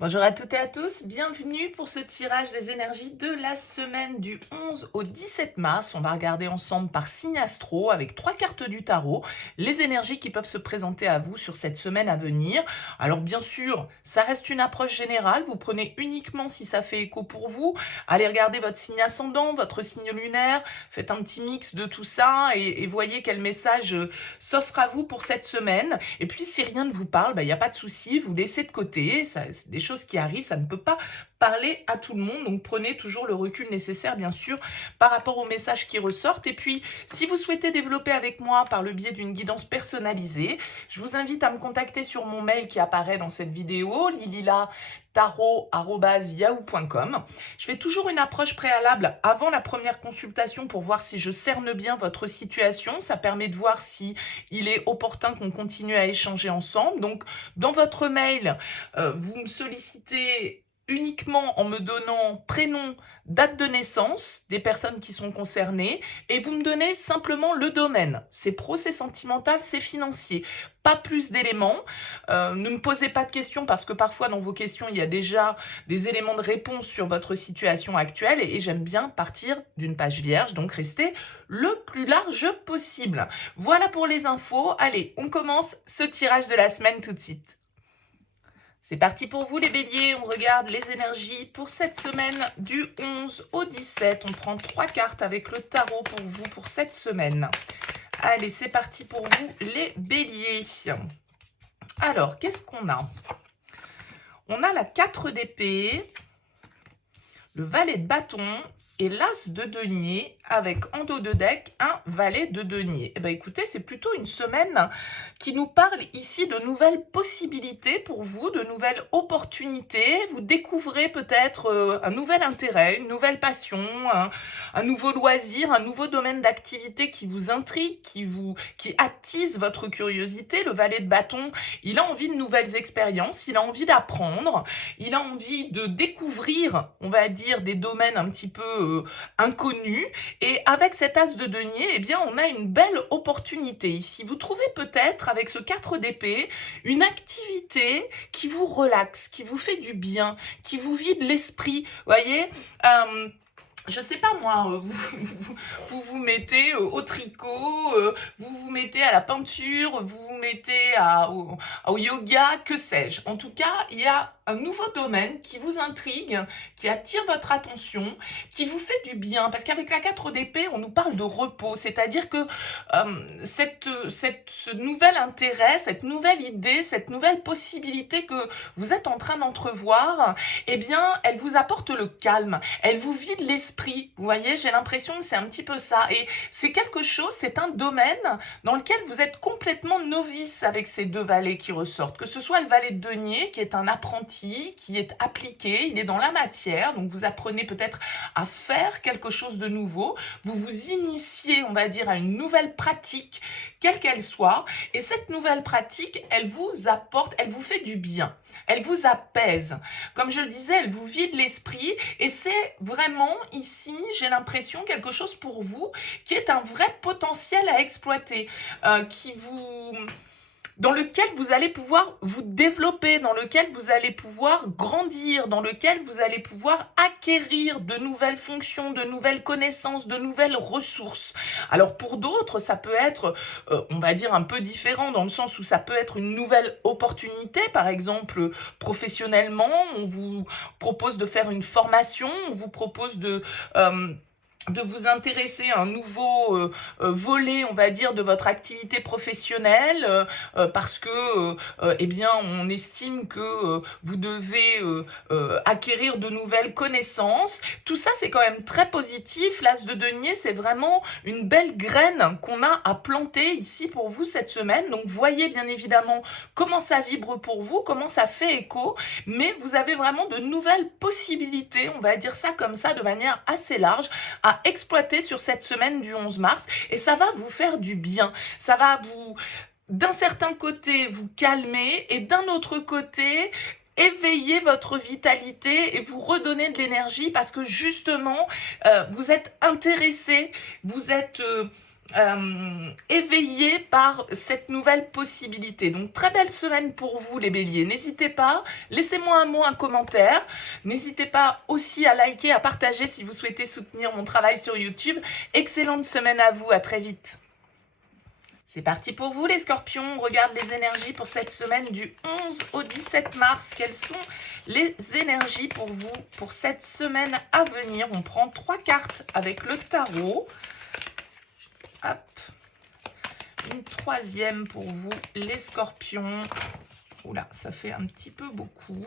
Bonjour à toutes et à tous, bienvenue pour ce tirage des énergies de la semaine du 11 au 17 mars. On va regarder ensemble par signe astro avec 3 cartes du tarot, les énergies qui peuvent se présenter à vous sur cette semaine à venir. Alors bien sûr, ça reste une approche générale, vous prenez uniquement si ça fait écho pour vous. Allez regarder votre signe ascendant, votre signe lunaire, faites un petit mix de tout ça et voyez quel message s'offre à vous pour cette semaine. Et puis si rien ne vous parle, il n'y a pas de souci, vous laissez de côté, c'est des choses qui arrivent, ça ne peut pas parler à tout le monde, donc prenez toujours le recul nécessaire bien sûr par rapport aux messages qui ressortent. Et puis si vous souhaitez développer avec moi par le biais d'une guidance personnalisée, je vous invite à me contacter sur mon mail qui apparaît dans cette vidéo, lililatarot@yahoo.com. Je fais toujours une approche préalable avant la première consultation pour voir si je cerne bien votre situation. Ça permet de voir si il est opportun qu'on continue à échanger ensemble. Donc, dans votre mail, vous me sollicitez uniquement en me donnant prénom, date de naissance des personnes qui sont concernées et vous me donnez simplement le domaine. C'est pro, c'est sentimental, c'est financier. Pas plus d'éléments. Ne me posez pas de questions parce que parfois dans vos questions, il y a déjà des éléments de réponse sur votre situation actuelle et j'aime bien partir d'une page vierge, donc restez le plus large possible. Voilà pour les infos. Allez, on commence ce tirage de la semaine tout de suite. C'est parti pour vous les béliers, on regarde les énergies pour cette semaine du 11 au 17. On prend 3 cartes avec le tarot pour vous pour cette semaine. Allez, c'est parti pour vous les béliers. Alors, qu'est-ce qu'on a? On a la 4 d'épée, le valet de bâton et l'as de denier avec en dos de deck un valet de denier. Eh bien écoutez, c'est plutôt une semaine qui nous parle ici de nouvelles possibilités pour vous, de nouvelles opportunités. Vous découvrez peut-être un nouvel intérêt, une nouvelle passion, un nouveau loisir, un nouveau domaine d'activité qui vous intrigue, qui attise votre curiosité. Le valet de bâton, il a envie de nouvelles expériences, il a envie d'apprendre, il a envie de découvrir, on va dire, des domaines un petit peu inconnus. Et avec cet as de denier, eh bien, on a une belle opportunité ici. Vous trouvez peut-être, avec ce 4 d'épée, une activité qui vous relaxe, qui vous fait du bien, qui vous vide l'esprit. Voyez, je sais pas moi, vous mettez au tricot, vous vous mettez à la peinture, vous vous mettez au yoga, que sais-je. En tout cas, il y a un nouveau domaine qui vous intrigue, qui attire votre attention, qui vous fait du bien. Parce qu'avec la 4 d'épée, on nous parle de repos. C'est-à-dire que ce nouvel intérêt, cette nouvelle idée, cette nouvelle possibilité que vous êtes en train d'entrevoir, eh bien, elle vous apporte le calme. Elle vous vide l'esprit. Vous voyez, j'ai l'impression que c'est un petit peu ça. Et c'est quelque chose, c'est un domaine dans lequel vous êtes complètement novice avec ces deux valets qui ressortent. Que ce soit le valet de denier, qui est un apprenti, qui est appliqué, il est dans la matière, donc vous apprenez peut-être à faire quelque chose de nouveau. Vous vous initiez, on va dire, à une nouvelle pratique, quelle qu'elle soit. Et cette nouvelle pratique, elle vous apporte, elle vous fait du bien. Elle vous apaise. Comme je le disais, elle vous vide l'esprit et c'est vraiment ici, j'ai l'impression, quelque chose pour vous qui est un vrai potentiel à exploiter, dans lequel vous allez pouvoir vous développer, dans lequel vous allez pouvoir grandir, dans lequel vous allez pouvoir acquérir de nouvelles fonctions, de nouvelles connaissances, de nouvelles ressources. Alors pour d'autres, ça peut être, on va dire, un peu différent dans le sens où ça peut être une nouvelle opportunité, par exemple professionnellement, on vous propose de faire une formation, on vous propose de vous intéresser à un nouveau volet, on va dire, de votre activité professionnelle, parce que, eh bien, on estime que vous devez acquérir de nouvelles connaissances. Tout ça, c'est quand même très positif. L'as de denier, c'est vraiment une belle graine qu'on a à planter ici pour vous cette semaine. Donc, voyez bien évidemment comment ça vibre pour vous, comment ça fait écho, mais vous avez vraiment de nouvelles possibilités, on va dire ça comme ça, de manière assez large, à exploiter sur cette semaine du 11 mars et ça va vous faire du bien. Ça va vous, d'un certain côté, vous calmer et d'un autre côté, éveiller votre vitalité et vous redonner de l'énergie parce que justement, vous êtes intéressé, vous êtes éveillé par cette nouvelle possibilité. Donc, très belle semaine pour vous, les béliers. N'hésitez pas, laissez-moi un mot, un commentaire. N'hésitez pas aussi à liker, à partager si vous souhaitez soutenir mon travail sur YouTube. Excellente semaine à vous, à très vite. C'est parti pour vous, les scorpions. On regarde les énergies pour cette semaine du 11 au 17 mars. Quelles sont les énergies pour vous pour cette semaine à venir? On prend 3 cartes avec le tarot. Hop. Une troisième pour vous, les scorpions. Oula, ça fait un petit peu beaucoup.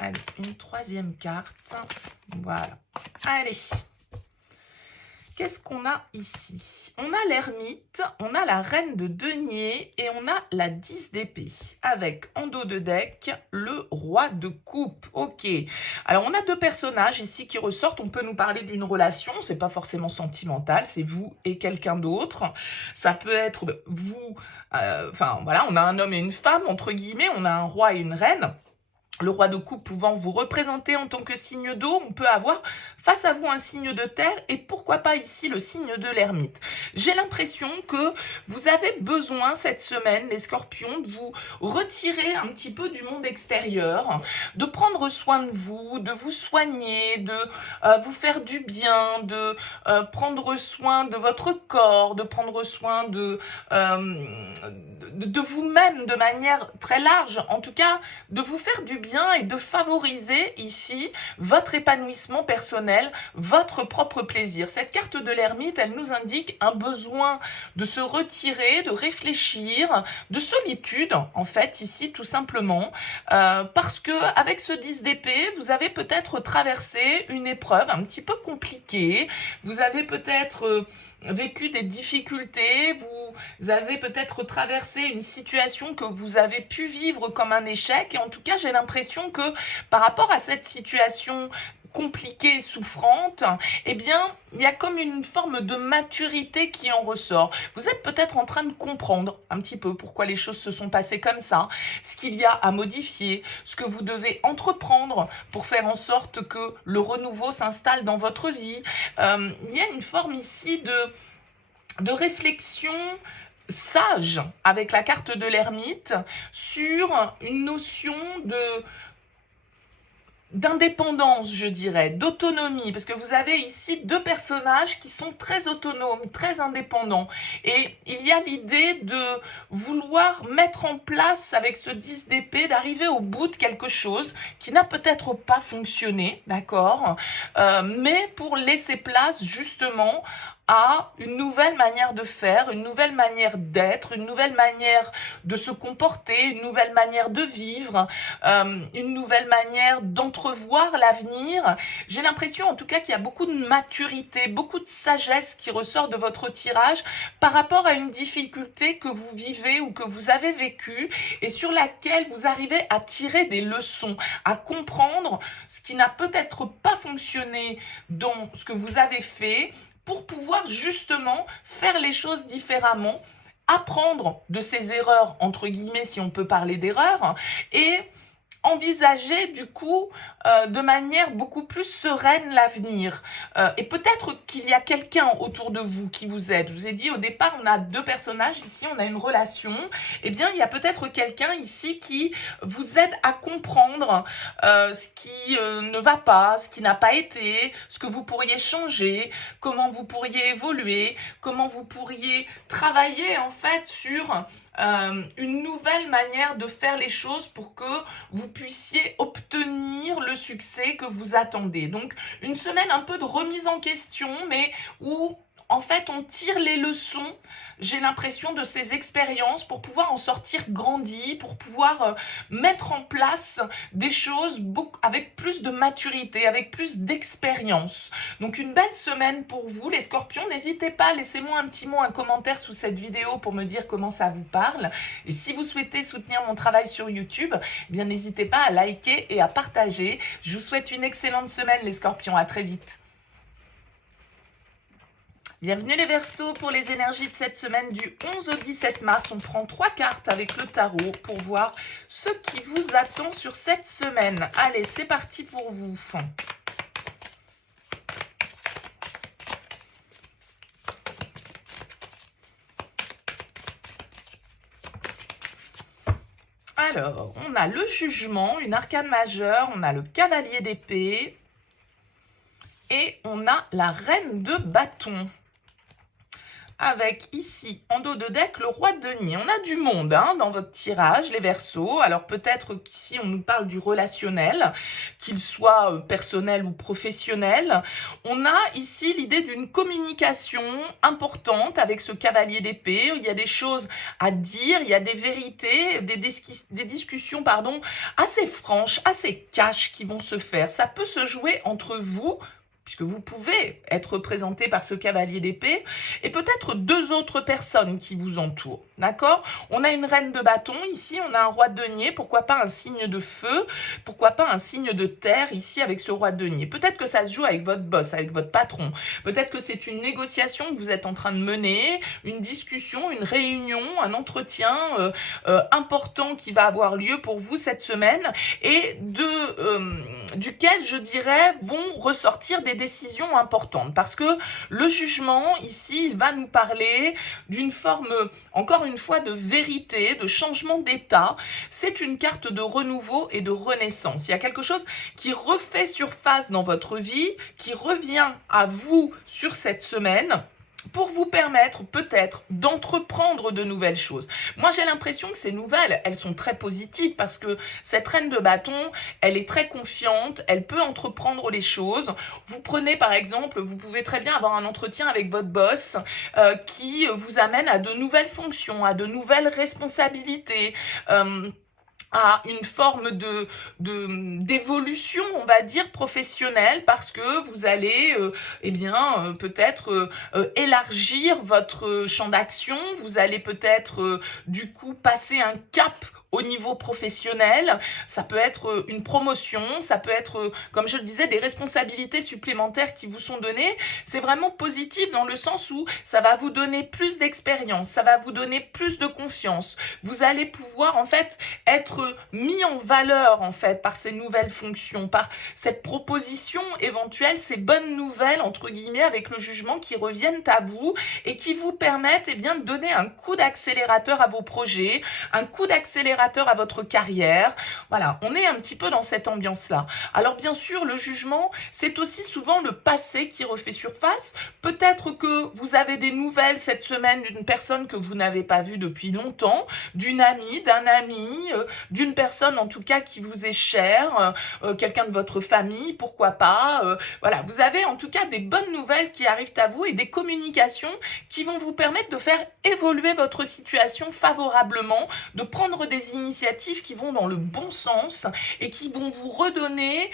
Allez, une troisième carte. Voilà. Allez. Qu'est-ce qu'on a ici? On a l'ermite, on a la reine de denier et on a la 10 d'épée. Avec en dos de deck, le roi de coupe. Ok. Alors, on a 2 personnages ici qui ressortent. On peut nous parler d'une relation. C'est pas forcément sentimental. C'est vous et quelqu'un d'autre. Ça peut être vous. Enfin, voilà, on a un homme et une femme, entre guillemets. On a un roi et une reine. Le roi de coupe pouvant vous représenter en tant que signe d'eau, on peut avoir face à vous un signe de terre et pourquoi pas ici le signe de l'ermite. J'ai l'impression que vous avez besoin cette semaine, les scorpions, de vous retirer un petit peu du monde extérieur, de prendre soin de vous soigner, de vous faire du bien, de prendre soin de votre corps, de prendre soin de vous-même de manière très large, en tout cas de vous faire du bien et de favoriser ici votre épanouissement personnel, votre propre plaisir. Cette carte de l'ermite, elle nous indique un besoin de se retirer, de réfléchir, de solitude en fait ici tout simplement, parce que avec ce 10 d'épée, vous avez peut-être traversé une épreuve un petit peu compliquée, vous avez peut-être vécu des difficultés, vous avez peut-être traversé une situation que vous avez pu vivre comme un échec. Et en tout cas, j'ai l'impression que par rapport à cette situation compliquée, souffrante, eh bien, il y a comme une forme de maturité qui en ressort. Vous êtes peut-être en train de comprendre un petit peu pourquoi les choses se sont passées comme ça, ce qu'il y a à modifier, ce que vous devez entreprendre pour faire en sorte que le renouveau s'installe dans votre vie. Il y a une forme ici de réflexion sage avec la carte de l'ermite sur une notion d'indépendance, je dirais, d'autonomie, parce que vous avez ici 2 personnages qui sont très autonomes, très indépendants, et il y a l'idée de vouloir mettre en place avec ce 10 d'épée, d'arriver au bout de quelque chose qui n'a peut-être pas fonctionné, d'accord, mais pour laisser place justement à une nouvelle manière de faire, une nouvelle manière d'être, une nouvelle manière de se comporter, une nouvelle manière de vivre, une nouvelle manière d'entrevoir l'avenir. J'ai l'impression en tout cas qu'il y a beaucoup de maturité, beaucoup de sagesse qui ressort de votre tirage par rapport à une difficulté que vous vivez ou que vous avez vécue et sur laquelle vous arrivez à tirer des leçons, à comprendre ce qui n'a peut-être pas fonctionné dans ce que vous avez fait, pour pouvoir justement faire les choses différemment, apprendre de ces erreurs, entre guillemets, si on peut parler d'erreurs, et envisager du coup de manière beaucoup plus sereine l'avenir. Et peut-être qu'il y a quelqu'un autour de vous qui vous aide. Je vous ai dit au départ, on a 2 personnages, ici on a une relation. Eh bien, il y a peut-être quelqu'un ici qui vous aide à comprendre ce qui ne va pas, ce qui n'a pas été, ce que vous pourriez changer, comment vous pourriez évoluer, comment vous pourriez travailler en fait sur une nouvelle manière de faire les choses pour que vous puissiez obtenir le succès que vous attendez. Donc, une semaine un peu de remise en question, mais où en fait, on tire les leçons, j'ai l'impression, de ces expériences pour pouvoir en sortir grandi, pour pouvoir mettre en place des choses avec plus de maturité, avec plus d'expérience. Donc, une belle semaine pour vous, les scorpions. N'hésitez pas, laissez-moi un petit mot, un commentaire sous cette vidéo pour me dire comment ça vous parle. Et si vous souhaitez soutenir mon travail sur YouTube, eh bien, n'hésitez pas à liker et à partager. Je vous souhaite une excellente semaine, les scorpions. À très vite. Bienvenue les Verseaux pour les énergies de cette semaine du 11 au 17 mars. On prend 3 cartes avec le tarot pour voir ce qui vous attend sur cette semaine. Allez, c'est parti pour vous. Alors, on a le jugement, une arcane majeure, on a le cavalier d'épée et on a la reine de bâton. Avec ici, en dos de deck, le roi de denier. On a du monde hein, dans votre tirage, les Verseaux. Alors peut-être qu'ici, on nous parle du relationnel, qu'il soit personnel ou professionnel. On a ici l'idée d'une communication importante avec ce cavalier d'épée. Il y a des choses à dire, il y a des vérités, des discussions assez franches, assez cash qui vont se faire. Ça peut se jouer entre vous, puisque vous pouvez être représenté par ce cavalier d'épée, et peut-être deux autres personnes qui vous entourent, d'accord? On a une reine de bâton, ici on a un roi de denier, pourquoi pas un signe de feu, pourquoi pas un signe de terre, ici avec ce roi de denier. Peut-être que ça se joue avec votre boss, avec votre patron, peut-être que c'est une négociation que vous êtes en train de mener, une discussion, une réunion, un entretien important qui va avoir lieu pour vous cette semaine, et duquel, je dirais, vont ressortir des décisions importantes, parce que le jugement, ici, il va nous parler d'une forme, encore une fois, de vérité, de changement d'état. C'est une carte de renouveau et de renaissance. Il y a quelque chose qui refait surface dans votre vie, qui revient à vous sur cette semaine, pour vous permettre peut-être d'entreprendre de nouvelles choses. Moi, j'ai l'impression que ces nouvelles, elles sont très positives parce que cette reine de bâton, elle est très confiante, elle peut entreprendre les choses. Vous prenez par exemple, vous pouvez très bien avoir un entretien avec votre boss qui vous amène à de nouvelles fonctions, à de nouvelles responsabilités. À une forme d'évolution, on va dire, professionnelle, parce que vous allez peut-être élargir votre champ d'action, vous allez peut-être du coup passer un cap au niveau professionnel, ça peut être une promotion, ça peut être, comme je le disais, des responsabilités supplémentaires qui vous sont données. C'est vraiment positif dans le sens où ça va vous donner plus d'expérience, ça va vous donner plus de confiance. Vous allez pouvoir en fait être mis en valeur en fait par ces nouvelles fonctions, par cette proposition éventuelle, ces bonnes nouvelles entre guillemets avec le jugement qui reviennent à vous et qui vous permettent de donner un coup d'accélérateur à vos projets, un coup d'accélérateur à votre carrière. Voilà, on est un petit peu dans cette ambiance-là. Alors bien sûr, le jugement, c'est aussi souvent le passé qui refait surface. Peut-être que vous avez des nouvelles cette semaine d'une personne que vous n'avez pas vue depuis longtemps, d'une amie, d'un ami, d'une personne en tout cas qui vous est chère, quelqu'un de votre famille, pourquoi pas. Voilà, vous avez en tout cas des bonnes nouvelles qui arrivent à vous et des communications qui vont vous permettre de faire évoluer votre situation favorablement, de prendre des initiatives qui vont dans le bon sens et qui vont vous redonner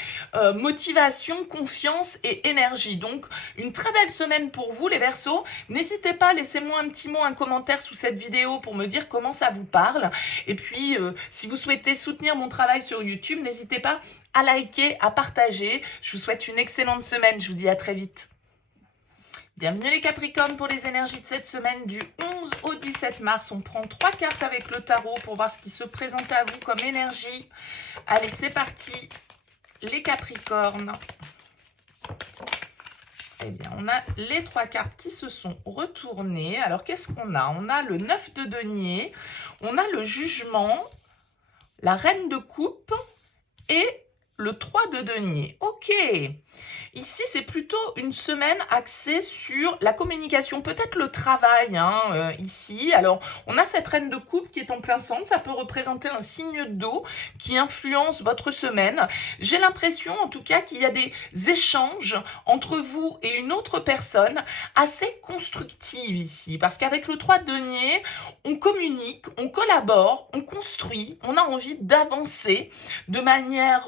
motivation, confiance et énergie. Donc, une très belle semaine pour vous, les Verseaux. N'hésitez pas, laissez-moi un petit mot, un commentaire sous cette vidéo pour me dire comment ça vous parle. Et puis, si vous souhaitez soutenir mon travail sur YouTube, n'hésitez pas à liker, à partager. Je vous souhaite une excellente semaine. Je vous dis à très vite. Bienvenue les Capricornes pour les énergies de cette semaine du 11 au 17 mars. On prend 3 cartes avec le tarot pour voir ce qui se présente à vous comme énergie. Allez, c'est parti les Capricornes. Eh bien, on a les 3 cartes qui se sont retournées. Alors, qu'est-ce qu'on a? On a le 9 de denier, on a le jugement, la reine de coupe et le 3 de denier. Ok. Ici, c'est plutôt une semaine axée sur la communication, peut-être le travail, ici. Alors, on a cette reine de coupe qui est en plein centre, ça peut représenter un signe d'eau qui influence votre semaine. J'ai l'impression, en tout cas, qu'il y a des échanges entre vous et une autre personne assez constructives ici, parce qu'avec le 3 de denier, on communique, on collabore, on construit, on a envie d'avancer de manière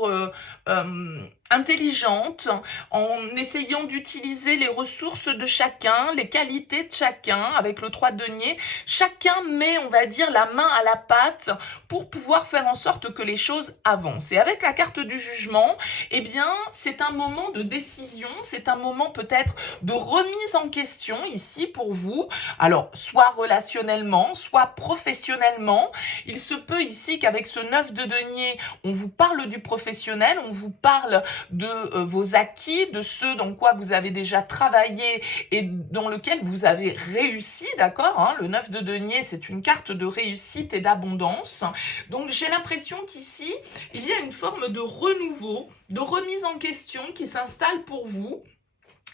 intelligente, en essayant d'utiliser les ressources de chacun, les qualités de chacun. Avec le 3 de denier, chacun met, on va dire, la main à la pâte pour pouvoir faire en sorte que les choses avancent. Et avec la carte du jugement, eh bien, c'est un moment de décision, c'est un moment peut-être de remise en question ici pour vous. Alors, soit relationnellement, soit professionnellement. Il se peut ici qu'avec ce 9 de denier, on vous parle du professionnel, on vous parle vos acquis, de ce dans quoi vous avez déjà travaillé et dans lequel vous avez réussi, d'accord, hein. Le 9 de denier, c'est une carte de réussite et d'abondance. Donc j'ai l'impression qu'ici, il y a une forme de renouveau, de remise en question qui s'installe pour vous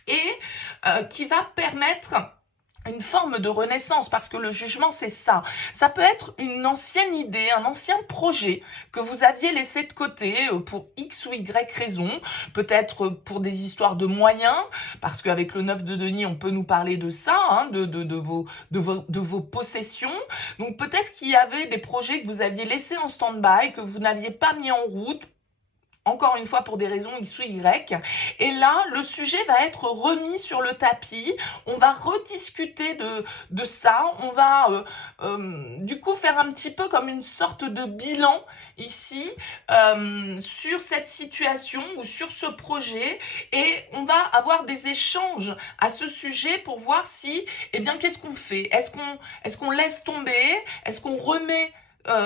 et qui va permettre une forme de renaissance, parce que le jugement, c'est ça. Ça peut être une ancienne idée, un ancien projet que vous aviez laissé de côté pour X ou Y raison, peut-être pour des histoires de moyens, parce qu'avec le 9 de denier, on peut nous parler de ça, hein, de vos possessions. Donc peut-être qu'il y avait des projets que vous aviez laissés en stand-by, que vous n'aviez pas mis en route, encore une fois pour des raisons X ou Y. Et là, le sujet va être remis sur le tapis. On va rediscuter de ça. On va du coup faire un petit peu comme une sorte de bilan ici sur cette situation ou sur ce projet. Et on va avoir des échanges à ce sujet pour voir si, eh bien, qu'est-ce qu'on fait? Est-ce qu'on laisse tomber? Est-ce qu'on remet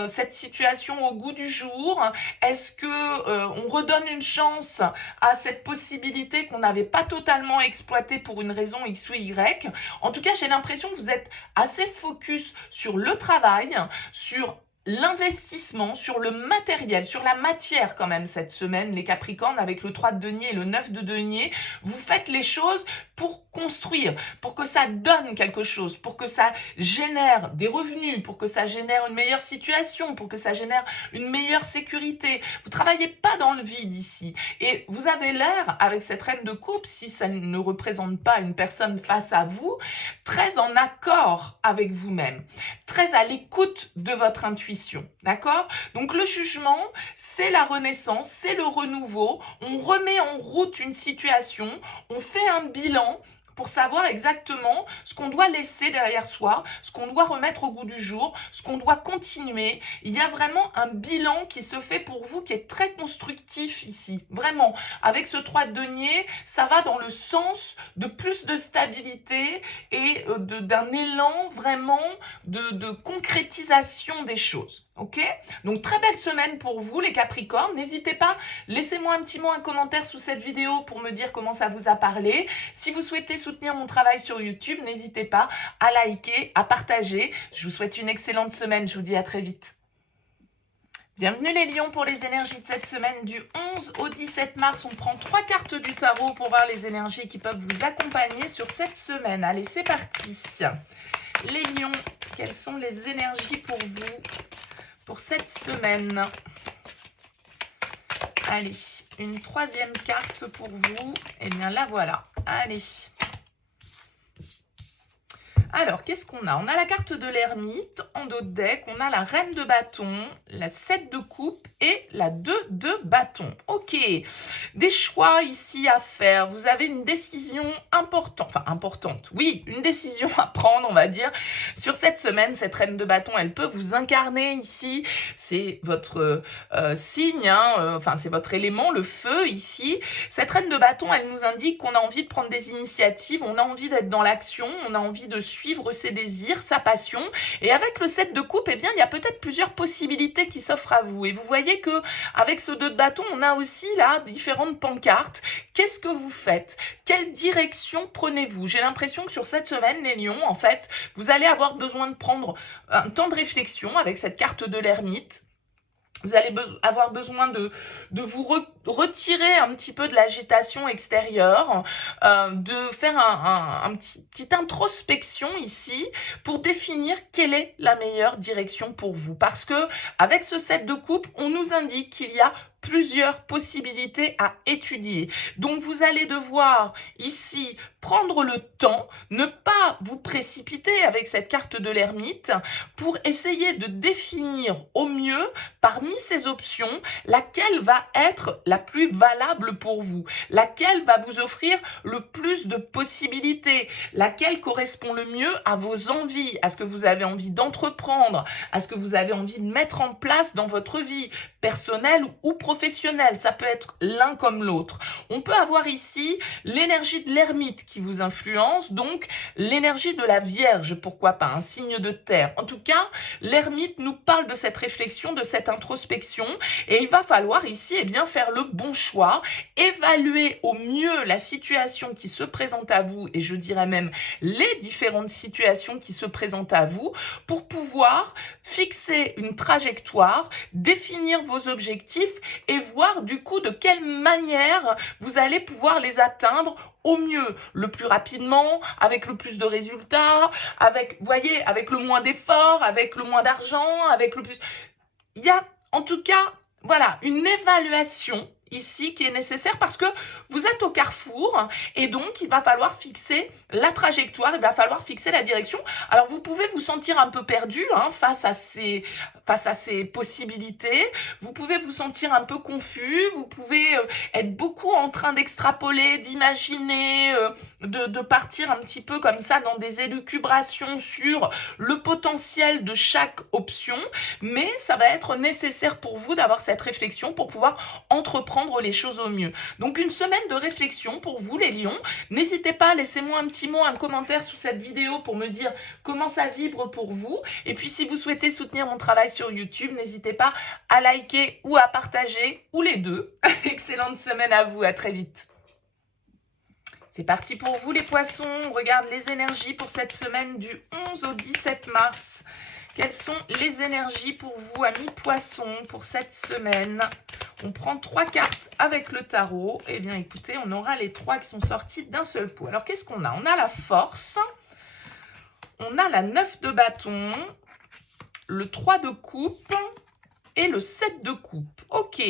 cette situation au goût du jour? Est-ce que on redonne une chance à cette possibilité qu'on n'avait pas totalement exploitée pour une raison X ou Y? En tout cas, j'ai l'impression que vous êtes assez focus sur le travail, sur l'investissement, sur le matériel, sur la matière quand même cette semaine, les Capricornes, avec le 3 de denier et le 9 de denier. Vous faites les choses pour construire, pour que ça donne quelque chose, pour que ça génère des revenus, pour que ça génère une meilleure situation, pour que ça génère une meilleure sécurité. Vous travaillez pas dans le vide ici. Et vous avez l'air, avec cette reine de coupe, si ça ne représente pas une personne face à vous, très en accord avec vous-même, très à l'écoute de votre intuition. D'accord? Donc le jugement, c'est la renaissance, c'est le renouveau. On remet en route une situation, on fait un bilan pour savoir exactement ce qu'on doit laisser derrière soi, ce qu'on doit remettre au goût du jour, ce qu'on doit continuer. Il y a vraiment un bilan qui se fait pour vous qui est très constructif ici. Vraiment, avec ce 3 de denier, ça va dans le sens de plus de stabilité et d'un élan vraiment de concrétisation des choses. Ok? Donc très belle semaine pour vous les Capricornes. N'hésitez pas, laissez-moi un petit mot, un commentaire sous cette vidéo pour me dire comment ça vous a parlé. Si vous souhaitez soutenir mon travail sur YouTube, n'hésitez pas à liker, à partager. Je vous souhaite une excellente semaine. Je vous dis à très vite. Bienvenue les lions pour les énergies de cette semaine du 11 au 17 mars. On prend 3 cartes du tarot pour voir les énergies qui peuvent vous accompagner sur cette semaine. Allez, c'est parti. Les lions, quelles sont les énergies pour vous pour cette semaine? Allez, une 3e carte pour vous. Eh bien, la voilà. Allez. Alors, qu'est-ce qu'on a? On a la carte de l'ermite en dos de deck, on a la reine de bâton, la 7 de coupe et la 2 de bâton. Ok, des choix ici à faire. Vous avez une décision importante, enfin importante, oui, une décision à prendre, on va dire, sur cette semaine. Cette reine de bâton, elle peut vous incarner ici. C'est votre signe, hein, enfin c'est votre élément, le feu ici. Cette reine de bâton, elle nous indique qu'on a envie de prendre des initiatives, on a envie d'être dans l'action, on a envie de suivre ses désirs, sa passion. Et avec le 7 de coupe, eh bien, il y a peut-être plusieurs possibilités qui s'offrent à vous. Et vous voyez que avec ce 2 de bâton, on a aussi là différentes pancartes. Qu'est-ce que vous faites? Quelle direction prenez-vous? J'ai l'impression que sur cette semaine, les lions, en fait, vous allez avoir besoin de prendre un temps de réflexion avec cette carte de l'ermite. Vous allez avoir besoin de vous retirer un petit peu de l'agitation extérieure, de faire un petite introspection ici pour définir quelle est la meilleure direction pour vous. Parce que avec ce 7 de coupe, on nous indique qu'il y a plusieurs possibilités à étudier. Donc vous allez devoir ici prendre le temps, ne pas vous précipiter avec cette carte de l'ermite pour essayer de définir au mieux parmi ces options laquelle va être la plus valable pour vous, laquelle va vous offrir le plus de possibilités, laquelle correspond le mieux à vos envies, à ce que vous avez envie d'entreprendre, à ce que vous avez envie de mettre en place dans votre vie personnelle ou professionnelle. Ça peut être l'un comme l'autre. On peut avoir ici l'énergie de l'ermite qui vous influence, donc l'énergie de la Vierge, pourquoi pas, un signe de terre. En tout cas, l'ermite nous parle de cette réflexion, de cette introspection, et il va falloir ici, eh bien, faire le le bon choix, évaluer au mieux la situation qui se présente à vous, et je dirais même les différentes situations qui se présentent à vous, pour pouvoir fixer une trajectoire, définir vos objectifs et voir du coup de quelle manière vous allez pouvoir les atteindre au mieux, le plus rapidement, avec le plus de résultats, avec, voyez, avec le moins d'efforts, avec le moins d'argent, avec le plus... Il y a en tout cas, voilà, une évaluation ici qui est nécessaire parce que vous êtes au carrefour et donc il va falloir fixer la trajectoire, il va falloir fixer la direction. Alors vous pouvez vous sentir un peu perdu face à ces possibilités, vous pouvez vous sentir un peu confus, vous pouvez être beaucoup en train d'extrapoler, d'imaginer, de partir un petit peu comme ça dans des élucubrations sur le potentiel de chaque option, mais ça va être nécessaire pour vous d'avoir cette réflexion pour pouvoir entreprendre les choses au mieux. Donc une semaine de réflexion pour vous les lions. N'hésitez pas, laissez-moi un petit mot, un commentaire sous cette vidéo pour me dire comment ça vibre pour vous. Et puis si vous souhaitez soutenir mon travail sur YouTube, n'hésitez pas à liker ou à partager, ou les deux. Excellente semaine à vous, à très vite. C'est parti pour vous les poissons. On regarde les énergies pour cette semaine du 11 au 17 mars. Quelles sont les énergies pour vous, amis poissons, pour cette semaine? On prend 3 cartes avec le tarot. Eh bien, écoutez, on aura les 3 qui sont sortis d'un seul coup. Alors, qu'est-ce qu'on a? On a la force, on a la 9 de bâton, le 3 de coupe et le 7 de coupe. Ok.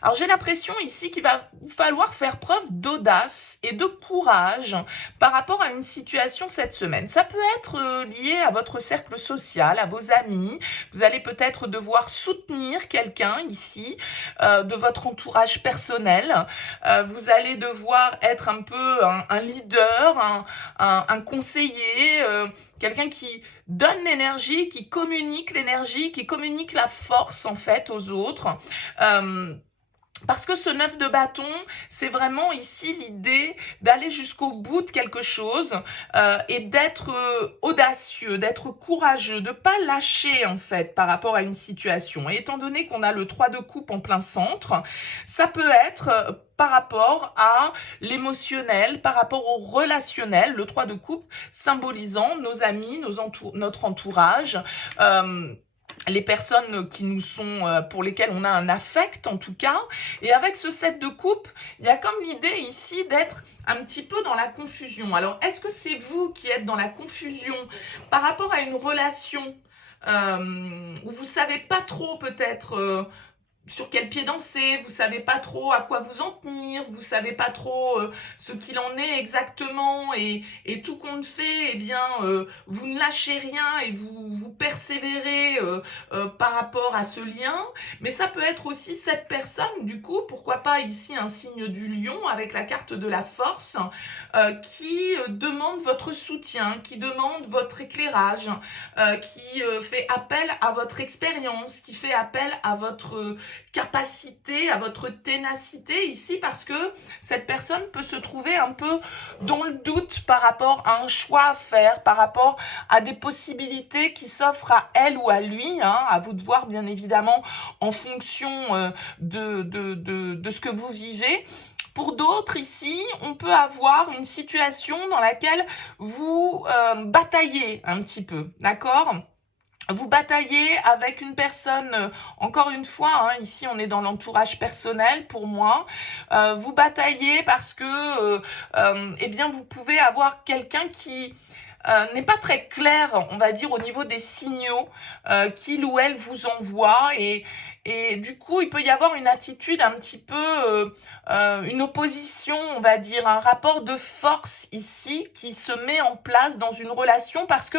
Alors, j'ai l'impression ici qu'il va vous falloir faire preuve d'audace et de courage par rapport à une situation cette semaine. Ça peut être lié à votre cercle social, à vos amis. Vous allez peut-être devoir soutenir quelqu'un ici de votre entourage personnel. Vous allez devoir être un peu un leader, un conseiller, quelqu'un qui donne l'énergie, qui communique l'énergie, qui communique la force en fait aux autres. Parce que ce 9 de bâton, c'est vraiment ici l'idée d'aller jusqu'au bout de quelque chose et d'être audacieux, d'être courageux, de ne pas lâcher en fait par rapport à une situation. Et étant donné qu'on a le 3 de coupe en plein centre, ça peut être par rapport à l'émotionnel, par rapport au relationnel, le 3 de coupe symbolisant nos amis, notre entourage, les personnes qui nous sont, pour lesquelles on a un affect en tout cas. Et avec ce 7 de coupe, il y a comme l'idée ici d'être un petit peu dans la confusion. Alors, est-ce que c'est vous qui êtes dans la confusion par rapport à une relation où vous ne savez pas trop peut-être sur quel pied danser, vous savez pas trop à quoi vous en tenir, vous savez pas trop ce qu'il en est exactement, et tout compte fait, eh bien, vous ne lâchez rien et vous persévérez par rapport à ce lien. Mais ça peut être aussi cette personne, du coup, pourquoi pas ici un signe du lion avec la carte de la force, qui demande votre soutien, qui demande votre éclairage, qui fait appel à votre expérience, qui fait appel à votre capacité, à votre ténacité ici, parce que cette personne peut se trouver un peu dans le doute par rapport à un choix à faire, par rapport à des possibilités qui s'offrent à elle ou à lui, à vous de voir bien évidemment en fonction de ce que vous vivez. Pour d'autres ici, on peut avoir une situation dans laquelle vous bataillez un petit peu, d'accord ? Vous bataillez avec une personne, encore une fois, ici on est dans l'entourage personnel pour moi, vous bataillez parce que eh bien vous pouvez avoir quelqu'un qui n'est pas très clair, on va dire, au niveau des signaux qu'il ou elle vous envoie, et du coup il peut y avoir une attitude un petit peu, une opposition, on va dire, un rapport de force ici qui se met en place dans une relation parce que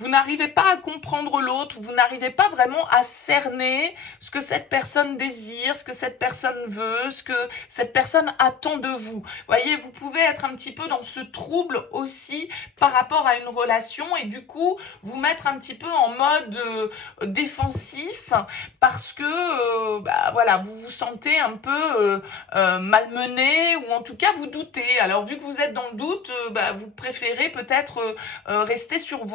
vous n'arrivez pas à comprendre l'autre, vous n'arrivez pas vraiment à cerner ce que cette personne désire, ce que cette personne veut, ce que cette personne attend de vous. Vous voyez, vous pouvez être un petit peu dans ce trouble aussi par rapport à une relation et du coup, vous mettre un petit peu en mode défensif parce que, voilà, vous vous sentez un peu malmené ou en tout cas vous doutez. Alors, vu que vous êtes dans le doute, vous préférez peut-être rester sur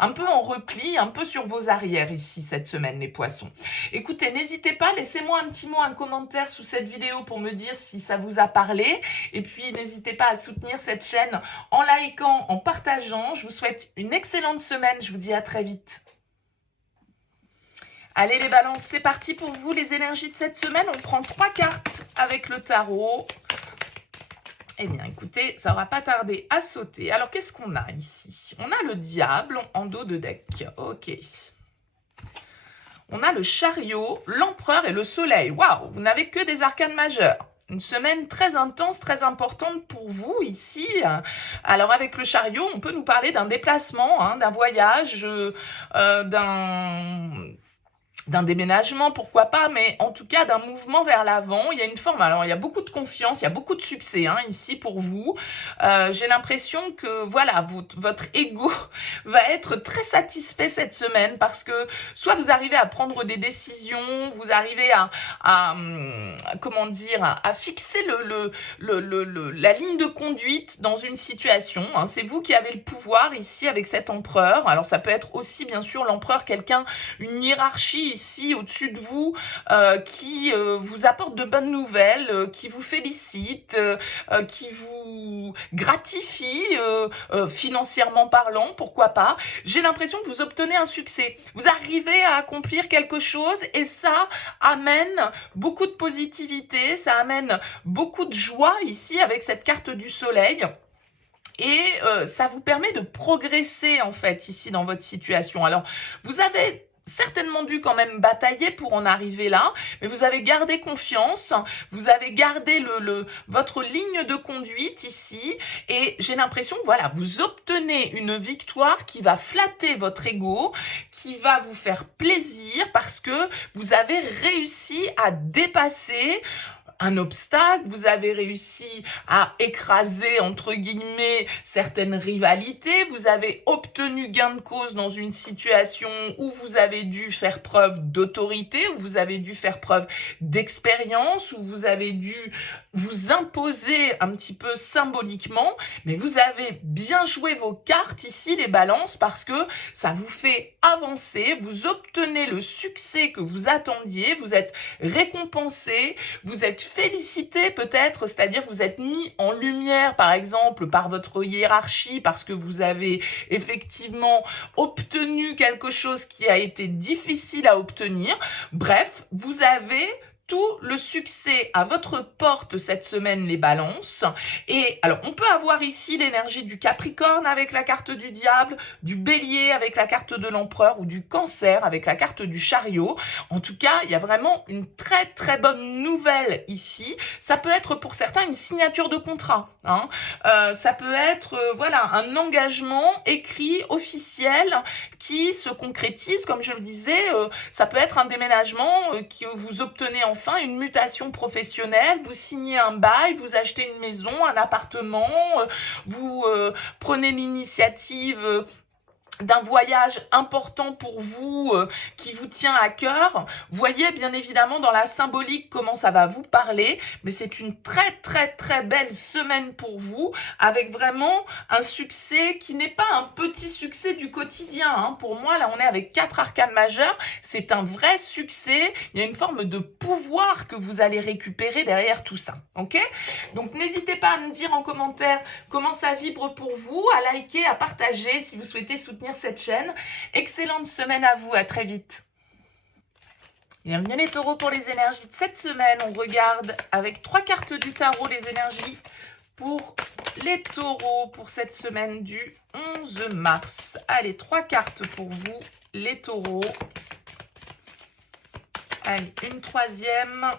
un peu en repli, un peu sur vos arrières ici cette semaine, les poissons. Écoutez, n'hésitez pas, laissez-moi un petit mot, un commentaire sous cette vidéo pour me dire si ça vous a parlé. Et puis, n'hésitez pas à soutenir cette chaîne en likant, en partageant. Je vous souhaite une excellente semaine. Je vous dis à très vite. Allez les balances, c'est parti pour vous, les énergies de cette semaine. On prend 3 cartes avec le tarot. Eh bien, écoutez, ça n'aura pas tardé à sauter. Alors, qu'est-ce qu'on a ici? On a le diable en dos de deck. Ok. On a le chariot, l'empereur et le soleil. Waouh, vous n'avez que des arcanes majeures. Une semaine très intense, très importante pour vous ici. Alors avec le chariot, on peut nous parler d'un déplacement, hein, d'un voyage, d'un déménagement, pourquoi pas, mais en tout cas d'un mouvement vers l'avant. Il y a une forme, alors il y a beaucoup de confiance, il y a beaucoup de succès hein, ici pour vous. J'ai l'impression que voilà, votre ego va être très satisfait cette semaine parce que soit vous arrivez à prendre des décisions, vous arrivez comment dire, à fixer la ligne de conduite dans une situation. Hein. C'est vous qui avez le pouvoir ici avec cet empereur. Alors ça peut être aussi bien sûr l'empereur, une hiérarchie ici au-dessus de vous qui vous apporte de bonnes nouvelles, qui vous félicite, qui vous gratifie financièrement parlant, pourquoi pas. J'ai l'impression que vous obtenez un succès. Vous arrivez à accomplir quelque chose et ça amène beaucoup de positivité, ça amène beaucoup de joie ici avec cette carte du soleil. Et ça vous permet de progresser en fait ici dans votre situation. Alors vous avez certainement dû quand même batailler pour en arriver là, mais vous avez gardé confiance, vous avez gardé votre ligne de conduite ici, et j'ai l'impression que voilà, vous obtenez une victoire qui va flatter votre ego, qui va vous faire plaisir parce que vous avez réussi à dépasser un obstacle, vous avez réussi à écraser, entre guillemets, certaines rivalités, vous avez obtenu gain de cause dans une situation où vous avez dû faire preuve d'autorité, où vous avez dû faire preuve d'expérience, où vous avez dû vous imposer un petit peu symboliquement, mais vous avez bien joué vos cartes ici, les balances, parce que ça vous fait avancer, vous obtenez le succès que vous attendiez, vous êtes récompensé, vous êtes félicité peut-être, c'est-à-dire vous êtes mis en lumière par exemple par votre hiérarchie parce que vous avez effectivement obtenu quelque chose qui a été difficile à obtenir. Bref, vous avez tout le succès à votre porte cette semaine, les balances. Et alors, on peut avoir ici l'énergie du Capricorne avec la carte du diable, du Bélier avec la carte de l'empereur ou du Cancer avec la carte du chariot. En tout cas, il y a vraiment une très très bonne nouvelle ici. Ça peut être pour certains une signature de contrat. Hein. Ça peut être voilà, un engagement écrit, officiel, qui se concrétise, comme je le disais. Ça peut être un déménagement que vous obtenez enfin une mutation professionnelle, vous signez un bail, vous achetez une maison, un appartement, vous prenez l'initiative d'un voyage important pour vous, qui vous tient à cœur. Voyez bien évidemment dans la symbolique comment ça va vous parler, mais c'est une très très très belle semaine pour vous, avec vraiment un succès qui n'est pas un petit succès du quotidien. Hein. Pour moi, là on est avec 4 arcanes majeures, c'est un vrai succès, il y a une forme de pouvoir que vous allez récupérer derrière tout ça. Ok ? Donc n'hésitez pas à me dire en commentaire comment ça vibre pour vous, à liker, à partager si vous souhaitez soutenir cette chaîne. Excellente semaine à vous, à très vite. Bienvenue les taureaux pour les énergies de cette semaine. On regarde avec 3 cartes du tarot les énergies pour les taureaux pour cette semaine du 11 mars. Allez, 3 cartes pour vous les taureaux. Allez, une troisième.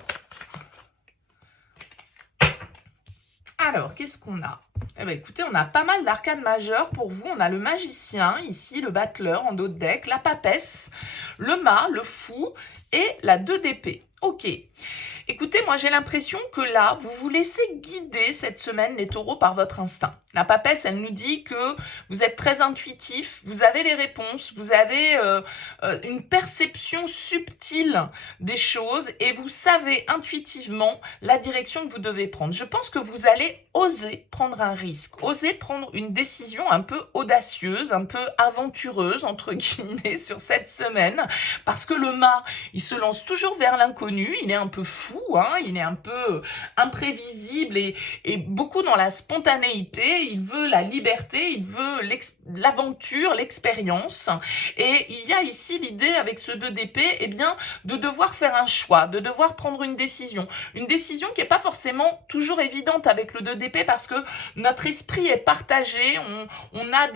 Alors, qu'est-ce qu'on a? Eh bien, écoutez, on a pas mal d'arcanes majeures pour vous. On a le magicien, ici, le battleur en dos de deck, la papesse, le mât, le fou et la 2 d'épée. Ok. Écoutez, moi j'ai l'impression que là, vous vous laissez guider cette semaine, les taureaux, par votre instinct. La papesse, elle nous dit que vous êtes très intuitif, vous avez les réponses, vous avez une perception subtile des choses et vous savez intuitivement la direction que vous devez prendre. Je pense que vous allez oser prendre un risque, oser prendre une décision un peu audacieuse, un peu aventureuse, entre guillemets, sur cette semaine, parce que le mât, il se lance toujours vers l'inconnu, il est un peu fou, hein, il est un peu imprévisible et beaucoup dans la spontanéité, il veut la liberté, il veut l'aventure, l'expérience. Et il y a ici l'idée avec ce 2 d'épée, eh bien, de devoir faire un choix, de devoir prendre une décision. Une décision qui n'est pas forcément toujours évidente avec le 2 d'épée parce que notre esprit est partagé, on a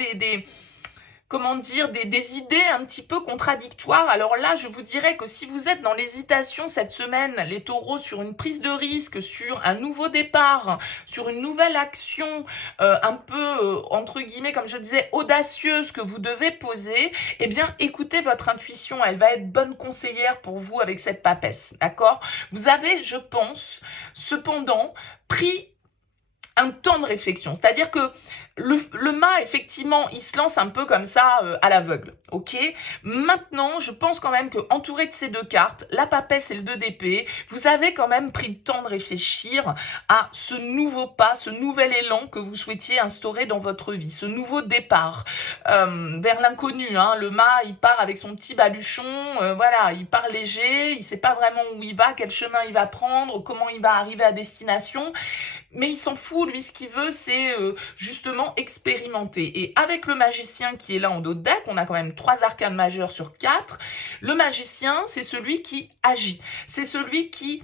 comment dire, des idées un petit peu contradictoires. Alors là, je vous dirais que si vous êtes dans l'hésitation cette semaine, les taureaux, sur une prise de risque, sur un nouveau départ, sur une nouvelle action un peu, entre guillemets, comme je disais, audacieuse que vous devez poser, eh bien, écoutez votre intuition. Elle va être bonne conseillère pour vous avec cette papesse, d'accord? Vous avez, je pense, cependant, pris un temps de réflexion. C'est-à-dire que le mât, effectivement, il se lance un peu comme ça à l'aveugle, ok? Maintenant, je pense quand même que entouré de ces 2 cartes, la papesse et le 2 d'épée, vous avez quand même pris le temps de réfléchir à ce nouveau pas, ce nouvel élan que vous souhaitiez instaurer dans votre vie, ce nouveau départ vers l'inconnu, hein. Le mât, il part avec son petit baluchon, voilà, il part léger, il sait pas vraiment où il va, quel chemin il va prendre, comment il va arriver à destination, mais il s'en fout, lui, ce qu'il veut, c'est justement expérimenter. Et avec le magicien qui est là en dos de deck, on a quand même 3 arcanes majeures sur 4, le magicien, c'est celui qui agit, c'est celui qui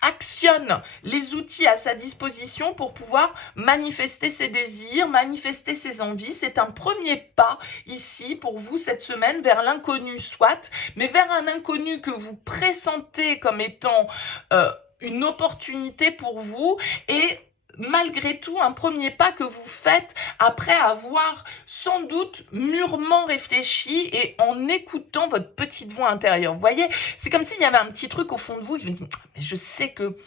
actionne les outils à sa disposition pour pouvoir manifester ses désirs, manifester ses envies. C'est un premier pas ici pour vous cette semaine vers l'inconnu soit, mais vers un inconnu que vous pressentez comme étant une opportunité pour vous et malgré tout un premier pas que vous faites après avoir sans doute mûrement réfléchi et en écoutant votre petite voix intérieure. Vous voyez, c'est comme s'il y avait un petit truc au fond de vous qui vous dit « mais je sais que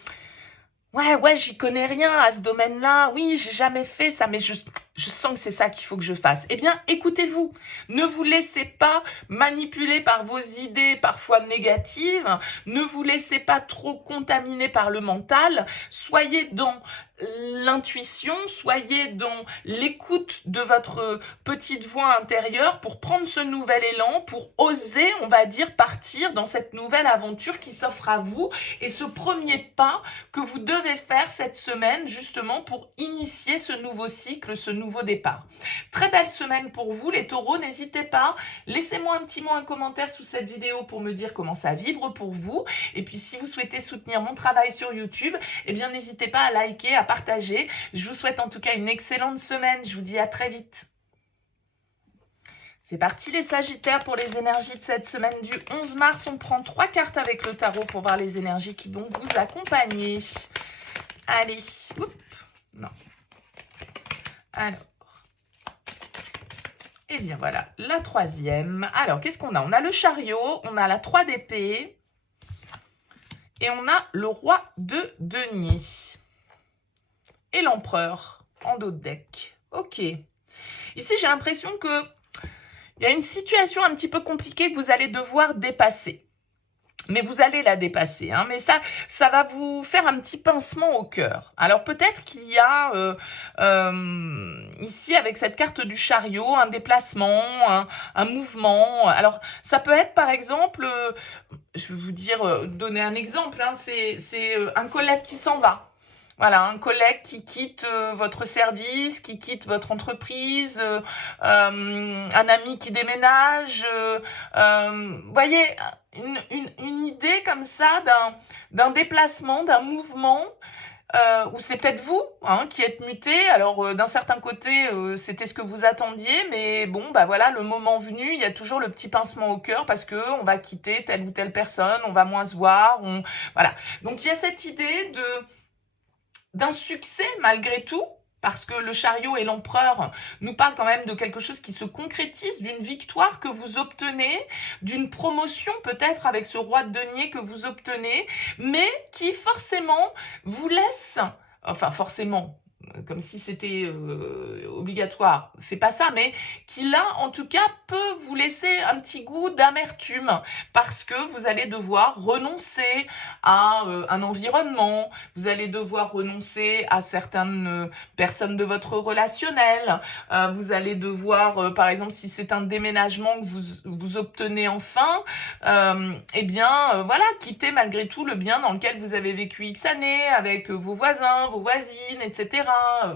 ouais, j'y connais rien à ce domaine-là, oui, j'ai jamais fait ça, mais je sens que c'est ça qu'il faut que je fasse. » Eh bien, écoutez-vous, ne vous laissez pas manipuler par vos idées parfois négatives, ne vous laissez pas trop contaminer par le mental, soyez dans l'intuition, soyez dans l'écoute de votre petite voix intérieure pour prendre ce nouvel élan, pour oser, on va dire, partir dans cette nouvelle aventure qui s'offre à vous et ce premier pas que vous devez faire cette semaine justement pour initier ce nouveau cycle, ce nouveau départ. Très belle semaine pour vous les taureaux, n'hésitez pas, laissez-moi un petit mot, un commentaire sous cette vidéo pour me dire comment ça vibre pour vous et puis si vous souhaitez soutenir mon travail sur YouTube, eh bien n'hésitez pas à liker, à partager. Je vous souhaite en tout cas une excellente semaine. Je vous dis à très vite. C'est parti les Sagittaires pour les énergies de cette semaine du 11 mars. On prend 3 cartes avec le tarot pour voir les énergies qui vont vous accompagner. Allez, oups, non. Alors, et bien voilà, la 3e. Alors, qu'est-ce qu'on a? On a le chariot, on a la 3 d'épée et on a le roi de denier. Et l'empereur en dos de deck. Ok. Ici, j'ai l'impression que il y a une situation un petit peu compliquée que vous allez devoir dépasser. Mais vous allez la dépasser. Hein. Mais ça va vous faire un petit pincement au cœur. Alors peut-être qu'il y a ici, avec cette carte du chariot, un déplacement, un mouvement. Alors ça peut être par exemple, je vais vous dire, donner un exemple, hein, c'est un collègue qui s'en va. Voilà, un collègue qui quitte votre service, qui quitte votre entreprise, un ami qui déménage. Voyez, une idée comme ça d'un déplacement, d'un mouvement, ou c'est peut-être vous hein, qui êtes muté. Alors, d'un certain côté, c'était ce que vous attendiez, mais bon, bah voilà, le moment venu, il y a toujours le petit pincement au cœur parce que on va quitter telle ou telle personne, on va moins se voir, voilà. Donc, il y a cette idée d'un succès malgré tout, parce que le chariot et l'empereur nous parlent quand même de quelque chose qui se concrétise, d'une victoire que vous obtenez, d'une promotion peut-être avec ce roi de denier que vous obtenez, mais qui forcément vous laisse, enfin forcément, comme si c'était obligatoire, c'est pas ça, mais qui là, en tout cas, peut vous laisser un petit goût d'amertume, parce que vous allez devoir renoncer à un environnement, vous allez devoir renoncer à certaines personnes de votre relationnel, vous allez devoir, par exemple, si c'est un déménagement que vous obtenez enfin, eh bien, voilà, quitter malgré tout le bien dans lequel vous avez vécu X années, avec vos voisins, vos voisines, etc.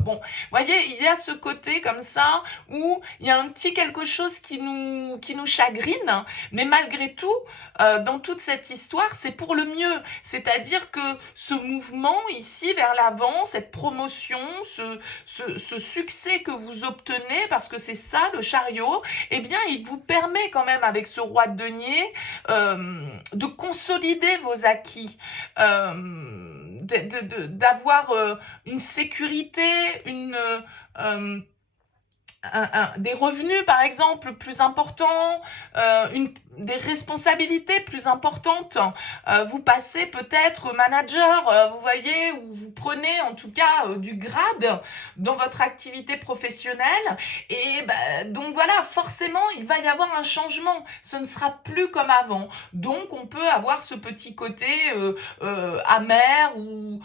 Bon, voyez, il y a ce côté comme ça où il y a un petit quelque chose qui nous chagrine, mais malgré tout, dans toute cette histoire, c'est pour le mieux. C'est-à-dire que ce mouvement ici vers l'avant, cette promotion, ce succès que vous obtenez, parce que c'est ça le chariot, eh bien, il vous permet quand même avec ce roi de denier de consolider vos acquis, d'avoir une sécurité, des revenus par exemple plus importants, des responsabilités plus importantes. Vous passez peut-être manager, vous voyez, ou vous prenez en tout cas du grade dans votre activité professionnelle. Et donc voilà, forcément, il va y avoir un changement. Ce ne sera plus comme avant. Donc on peut avoir ce petit côté amer ou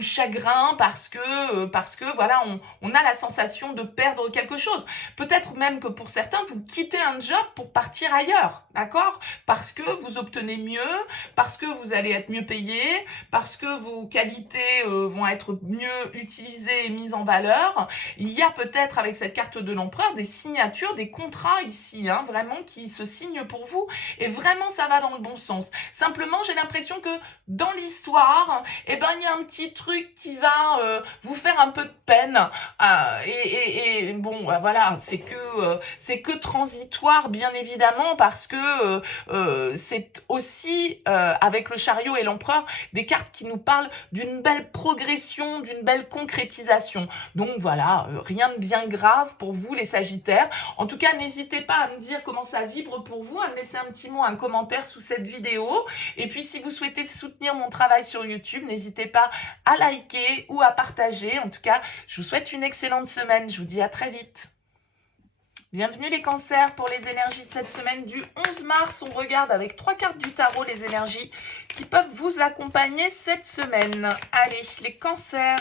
chagrin parce que voilà, on a la sensation de perdre quelque chose. Peut-être même que pour certains, vous quittez un job pour partir ailleurs, d'accord? Parce que vous obtenez mieux, parce que vous allez être mieux payé, parce que vos qualités vont être mieux utilisées et mises en valeur. Il y a peut-être avec cette carte de l'empereur des signatures, des contrats ici, hein, vraiment qui se signent pour vous. Et vraiment, ça va dans le bon sens. Simplement, j'ai l'impression que dans l'histoire, eh ben, il y a un petit truc qui va vous faire un peu de peine. Et bon, voilà, c'est que transitoire, bien évidemment, parce que c'est aussi, avec le chariot et l'empereur, des cartes qui nous parlent d'une belle progression, d'une belle concrétisation. Donc voilà, rien de bien grave pour vous, les Sagittaires. En tout cas, n'hésitez pas à me dire comment ça vibre pour vous, à me laisser un petit mot, un commentaire sous cette vidéo. Et puis, si vous souhaitez soutenir mon travail sur YouTube, n'hésitez pas à liker ou à partager. En tout cas, je vous souhaite une excellente semaine. Je vous dis à très vite. Bienvenue les cancers pour les énergies de cette semaine du 11 mars. On regarde avec 3 cartes du tarot les énergies qui peuvent vous accompagner cette semaine. Allez, les cancers.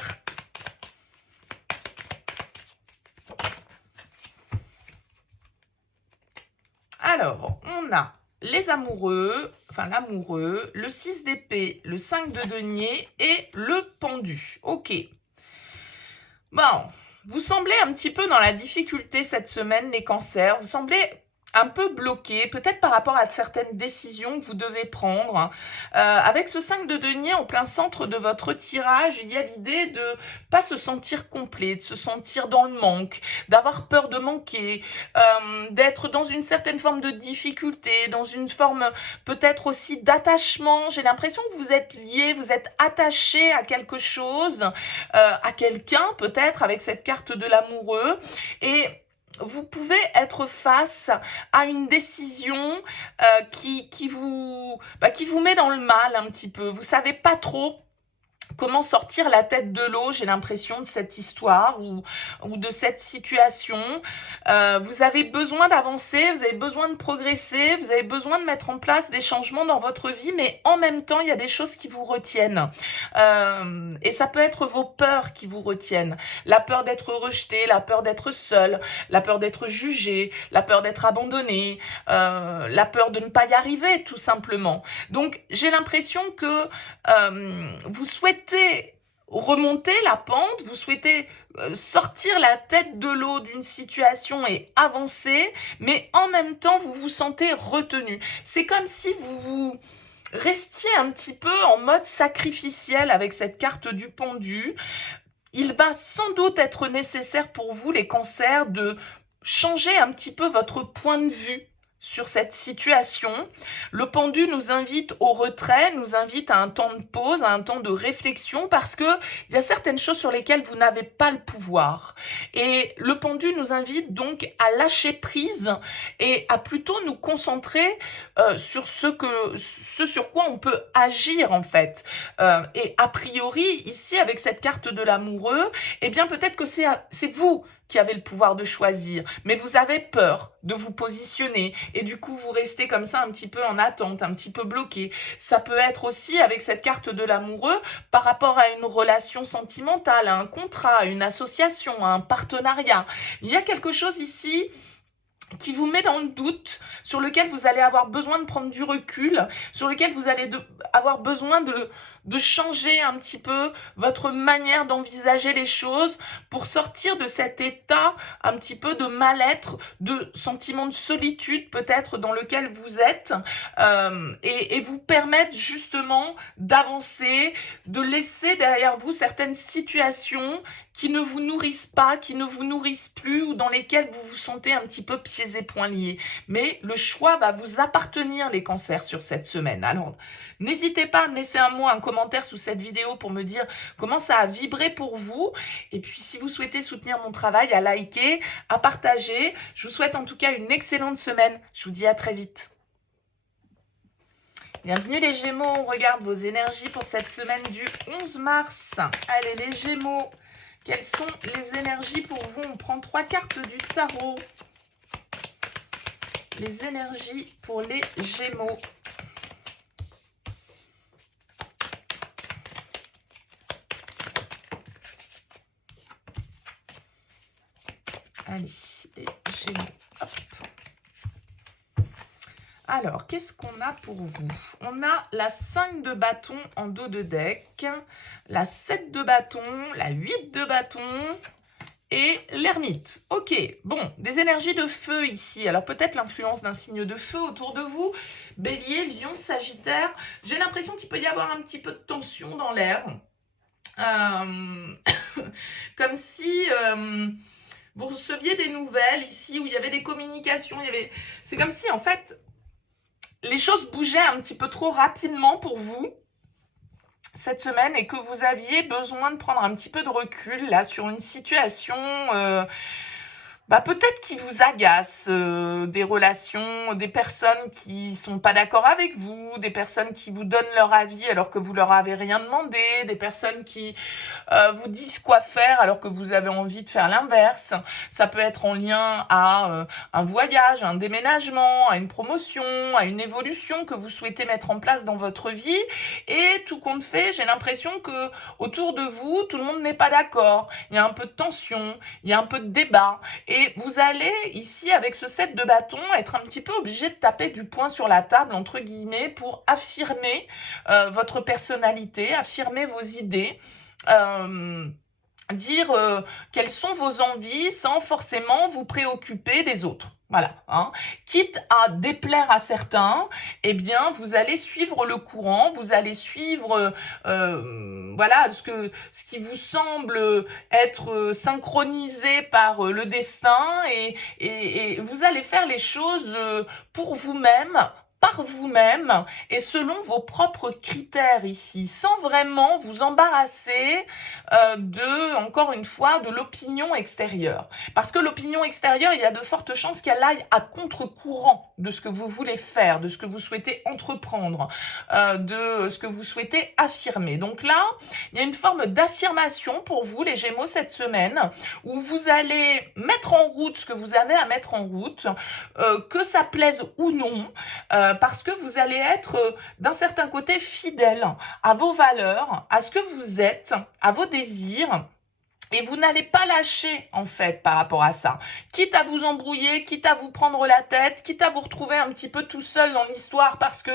Alors, on a les amoureux, enfin l'amoureux, le 6 d'épée, le 5 de denier et le pendu. Ok. Bon, vous semblez un petit peu dans la difficulté cette semaine, les cancers. Vous semblez un peu bloqué, peut-être par rapport à certaines décisions que vous devez prendre. Avec ce 5 de denier en plein centre de votre tirage, il y a l'idée de pas se sentir complet, de se sentir dans le manque, d'avoir peur de manquer, d'être dans une certaine forme de difficulté, dans une forme peut-être aussi d'attachement. J'ai l'impression que vous êtes lié, vous êtes attaché à quelque chose, à quelqu'un peut-être avec cette carte de l'amoureux, et vous pouvez être face à une décision qui vous met dans le mal un petit peu. Vous savez pas trop comment sortir la tête de l'eau, j'ai l'impression, de cette histoire ou de cette situation. Vous avez besoin d'avancer, vous avez besoin de progresser, vous avez besoin de mettre en place des changements dans votre vie, mais en même temps, il y a des choses qui vous retiennent. Et ça peut être vos peurs qui vous retiennent. La peur d'être rejeté, la peur d'être seul, la peur d'être jugé, la peur d'être abandonné, la peur de ne pas y arriver, tout simplement. Donc, j'ai l'impression que vous souhaitez remonter la pente, vous souhaitez sortir la tête de l'eau d'une situation et avancer, mais en même temps, vous vous sentez retenu. C'est comme si vous restiez un petit peu en mode sacrificiel avec cette carte du pendu. Il va sans doute être nécessaire pour vous, les cancers, de changer un petit peu votre point de vue sur cette situation. Le pendu nous invite au retrait, nous invite à un temps de pause, à un temps de réflexion, parce que il y a certaines choses sur lesquelles vous n'avez pas le pouvoir. Et le pendu nous invite donc à lâcher prise et à plutôt nous concentrer sur ce sur quoi on peut agir en fait. Et a priori, ici, avec cette carte de l'amoureux, eh bien peut-être que c'est vous qui avez le pouvoir de choisir, mais vous avez peur de vous positionner et du coup vous restez comme ça un petit peu en attente, un petit peu bloqué. Ça peut être aussi avec cette carte de l'amoureux par rapport à une relation sentimentale, à un contrat, à une association, à un partenariat. Il y a quelque chose ici qui vous met dans le doute, sur lequel vous allez avoir besoin de prendre du recul, sur lequel vous allez avoir besoin de changer un petit peu votre manière d'envisager les choses pour sortir de cet état un petit peu de mal-être, de sentiment de solitude peut-être dans lequel vous êtes, et vous permettre justement d'avancer, de laisser derrière vous certaines situations qui ne vous nourrissent pas, qui ne vous nourrissent plus ou dans lesquelles vous vous sentez un petit peu pieds et poings liés. Mais le choix va vous appartenir, les cancers, sur cette semaine. Alors, n'hésitez pas à me laisser un mot, un commentaire sous cette vidéo pour me dire comment ça a vibré pour vous. Et puis, si vous souhaitez soutenir mon travail, à liker, à partager. Je vous souhaite en tout cas une excellente semaine. Je vous dis à très vite. Bienvenue les Gémeaux, on regarde vos énergies pour cette semaine du 11 mars. Allez les Gémeaux, quelles sont les énergies pour vous? On prend 3 cartes du tarot. Les énergies pour les Gémeaux. Allez, les Gémeaux. Hop. Alors, qu'est-ce qu'on a pour vous? On a la 5 de bâton en dos de deck, la 7 de bâton, la 8 de bâton et l'ermite. Ok, bon, des énergies de feu ici. Alors peut-être l'influence d'un signe de feu autour de vous. Bélier, Lion, Sagittaire. J'ai l'impression qu'il peut y avoir un petit peu de tension dans l'air. Comme si... vous receviez des nouvelles ici où il y avait des communications. C'est comme si en fait... les choses bougeaient un petit peu trop rapidement pour vous cette semaine et que vous aviez besoin de prendre un petit peu de recul là sur une situation peut-être qui vous agace, des relations, des personnes qui sont pas d'accord avec vous, des personnes qui vous donnent leur avis alors que vous leur avez rien demandé, des personnes qui vous disent quoi faire alors que vous avez envie de faire l'inverse. Ça peut être en lien à un voyage, un déménagement, à une promotion, à une évolution que vous souhaitez mettre en place dans votre vie. Et tout compte fait, j'ai l'impression que autour de vous, tout le monde n'est pas d'accord. Il y a un peu de tension, il y a un peu de débat. Et vous allez, ici, avec ce 7 de bâton, être un petit peu obligé de taper du poing sur la table, entre guillemets, pour affirmer votre personnalité, affirmer vos idées, dire quelles sont vos envies sans forcément vous préoccuper des autres. Voilà, hein. Quitte à déplaire à certains, eh bien, vous allez suivre le courant, vous allez suivre voilà, ce qui vous semble être synchronisé par le destin et vous allez faire les choses pour vous-même, par vous-même et selon vos propres critères ici, sans vraiment vous embarrasser encore une fois, de l'opinion extérieure. Parce que l'opinion extérieure, il y a de fortes chances qu'elle aille à contre-courant de ce que vous voulez faire, de ce que vous souhaitez entreprendre, de ce que vous souhaitez affirmer. Donc là, il y a une forme d'affirmation pour vous, les Gémeaux, cette semaine, où vous allez mettre en route ce que vous avez à mettre en route, que ça plaise ou non, parce que vous allez être d'un certain côté fidèle à vos valeurs, à ce que vous êtes, à vos désirs. Et vous n'allez pas lâcher, en fait, par rapport à ça. Quitte à vous embrouiller, quitte à vous prendre la tête, quitte à vous retrouver un petit peu tout seul dans l'histoire parce que,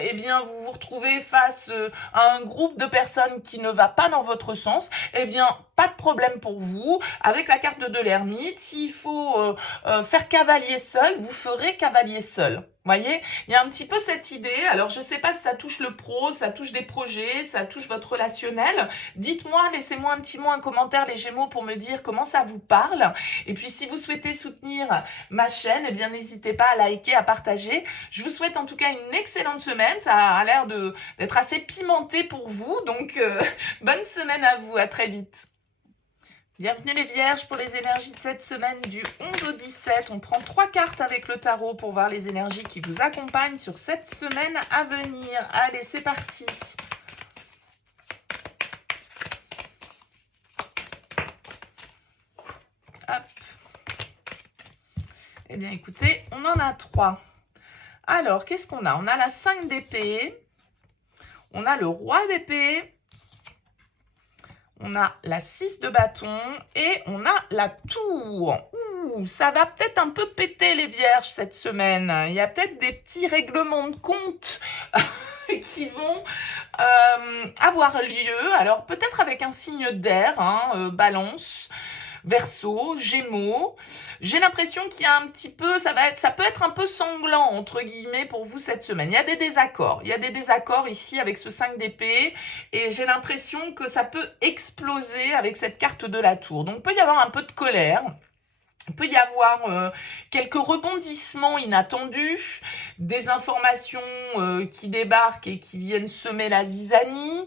eh bien, vous vous retrouvez face à un groupe de personnes qui ne va pas dans votre sens, eh bien, pas de problème pour vous. Avec la carte de l'ermite, s'il faut faire cavalier seul, vous ferez cavalier seul. Voyez, il y a un petit peu cette idée. Alors, je ne sais pas si ça touche le pro, ça touche des projets, ça touche votre relationnel. Dites-moi, laissez-moi un petit mot, un commentaire, les Gémeaux, pour me dire comment ça vous parle. Et puis, si vous souhaitez soutenir ma chaîne, eh bien, n'hésitez pas à liker, à partager. Je vous souhaite en tout cas une excellente semaine. Ça a l'air d'être assez pimenté pour vous. Donc, bonne semaine à vous. À très vite. Bienvenue les Vierges pour les énergies de cette semaine du 11 au 17. On prend 3 cartes avec le tarot pour voir les énergies qui vous accompagnent sur cette semaine à venir. Allez, c'est parti. Hop. Eh bien, écoutez, on en a 3. Alors, qu'est-ce qu'on a? On a la 5 d'épée. On a le roi d'épée. On a la 6 de bâton et on a la tour. Ouh, ça va peut-être un peu péter les Vierges cette semaine. Il y a peut-être des petits règlements de compte qui vont avoir lieu. Alors peut-être avec un signe d'air, hein, Balance, Verseau, Gémeaux. J'ai l'impression qu'il y a un petit peu, ça peut être un peu sanglant, entre guillemets, pour vous cette semaine. Il y a des désaccords. Il y a des désaccords ici avec ce 5 d'épée. Et j'ai l'impression que ça peut exploser avec cette carte de la tour. Donc, il peut y avoir un peu de colère. Il peut y avoir quelques rebondissements inattendus, des informations qui débarquent et qui viennent semer la zizanie,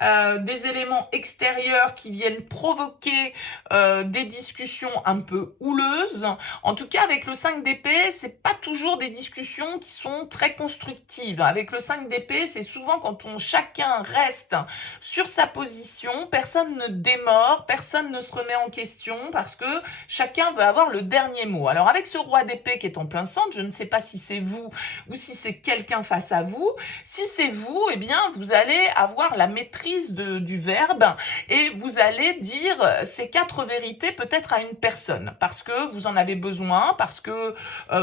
des éléments extérieurs qui viennent provoquer des discussions un peu houleuses. En tout cas, avec le 5 d'épée, c'est pas toujours des discussions qui sont très constructives. Avec le 5 d'épée, c'est souvent quand chacun reste sur sa position, personne ne démord, personne ne se remet en question parce que chacun veut avoir le dernier mot. Alors avec ce roi d'épée qui est en plein centre, je ne sais pas si c'est vous ou si c'est quelqu'un face à vous. Si c'est vous, eh bien vous allez avoir la maîtrise du verbe et vous allez dire ces 4 vérités peut-être à une personne parce que vous en avez besoin, parce que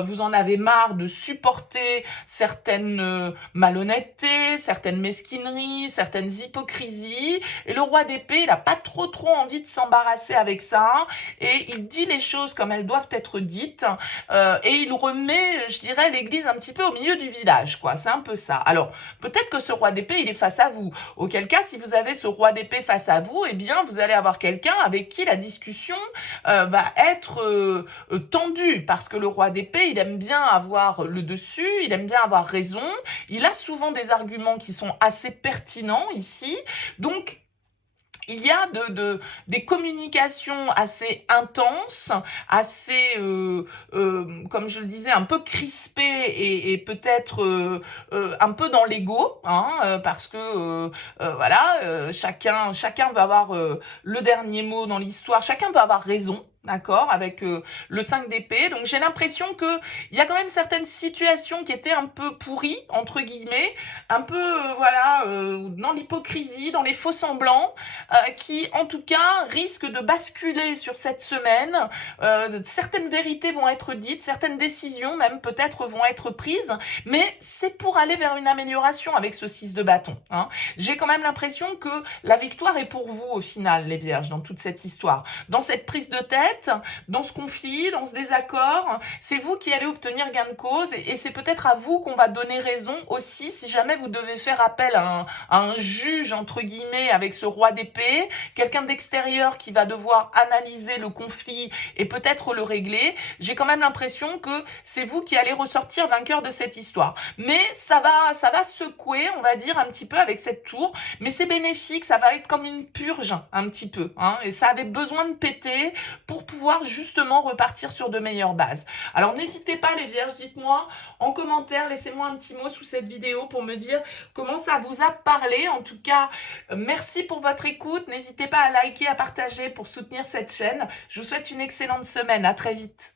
vous en avez marre de supporter certaines malhonnêtetés, certaines mesquineries, certaines hypocrisies. Et le roi d'épée, il n'a pas trop envie de s'embarrasser avec ça et il dit les choses comme elles doivent être dites et il remet, je dirais, l'église un petit peu au milieu du village, quoi. C'est un peu ça. Alors, peut-être que ce roi d'épée, il est face à vous. Auquel cas, si vous avez ce roi d'épée face à vous, eh bien, vous allez avoir quelqu'un avec qui la discussion va être tendue parce que le roi d'épée, il aime bien avoir le dessus, il aime bien avoir raison, il a souvent des arguments qui sont assez pertinents ici, donc il y a des communications assez intenses, assez, comme je le disais, un peu crispées et peut-être un peu dans l'ego, hein, parce que voilà, chacun veut avoir le dernier mot dans l'histoire, chacun veut avoir raison. D'accord, avec le 5 d'épée. Donc j'ai l'impression qu'il y a quand même certaines situations qui étaient un peu pourries, entre guillemets, un peu voilà, dans l'hypocrisie, dans les faux semblants, qui en tout cas risquent de basculer sur cette semaine. Certaines vérités vont être dites, certaines décisions même peut-être vont être prises, mais c'est pour aller vers une amélioration avec ce 6 de bâton. Hein. J'ai quand même l'impression que la victoire est pour vous au final, les Vierges, dans toute cette histoire. Dans cette prise de tête, dans ce conflit, dans ce désaccord, c'est vous qui allez obtenir gain de cause et c'est peut-être à vous qu'on va donner raison aussi si jamais vous devez faire appel à un juge, entre guillemets, avec ce roi d'épée, quelqu'un d'extérieur qui va devoir analyser le conflit et peut-être le régler. J'ai quand même l'impression que c'est vous qui allez ressortir vainqueur de cette histoire. Mais ça va secouer, on va dire, un petit peu avec cette tour, mais c'est bénéfique, ça va être comme une purge un petit peu, hein, et ça avait besoin de péter pour pouvoir justement repartir sur de meilleures bases. Alors n'hésitez pas les Vierges, dites-moi en commentaire, laissez-moi un petit mot sous cette vidéo pour me dire comment ça vous a parlé. En tout cas, merci pour votre écoute, n'hésitez pas à liker, à partager pour soutenir cette chaîne. Je vous souhaite une excellente semaine, à très vite.